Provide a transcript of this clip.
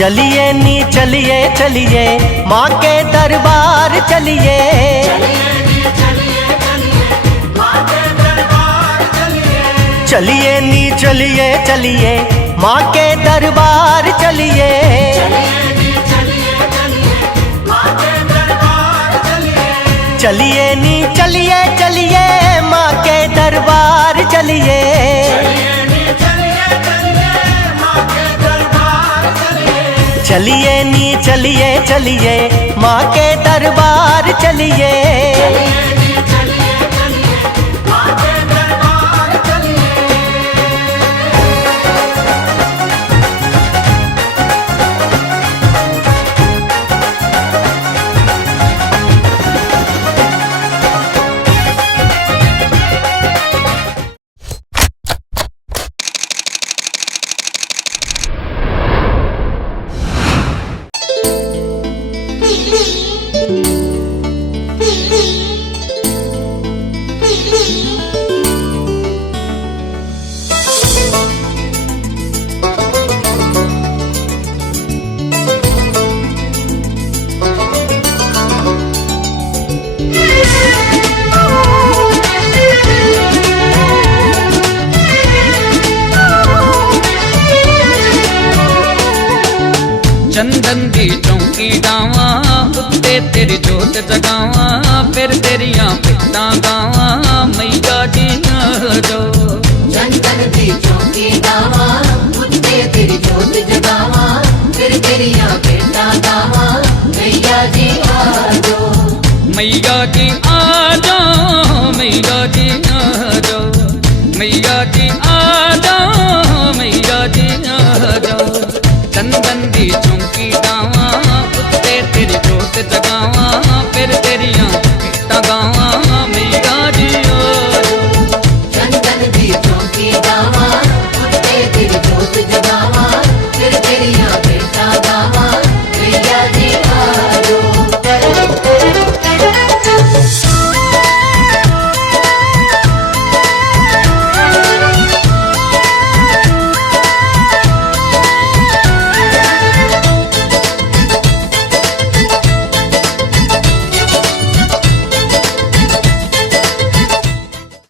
चलिए नी चलिए चलिए माँ के दरबार चलिए। चलिए नी चलिए चलिए माँ के दरबार चलिए। चलिए नी चलिए चलिए माँ के दरबार चलिए। चलिए नी चलिए चलिए माँ के दरबार चलिए। चंदन दी चौंकी डावा उत्ते तेरी जोत जगावा फिर तेरिया पिता गावा मैया जी जो। चंदन दी चौंकी डावा उत्ते तेरी जोत जगावा फिर तेरिया पिता गावा मैया जी जो। मैया जी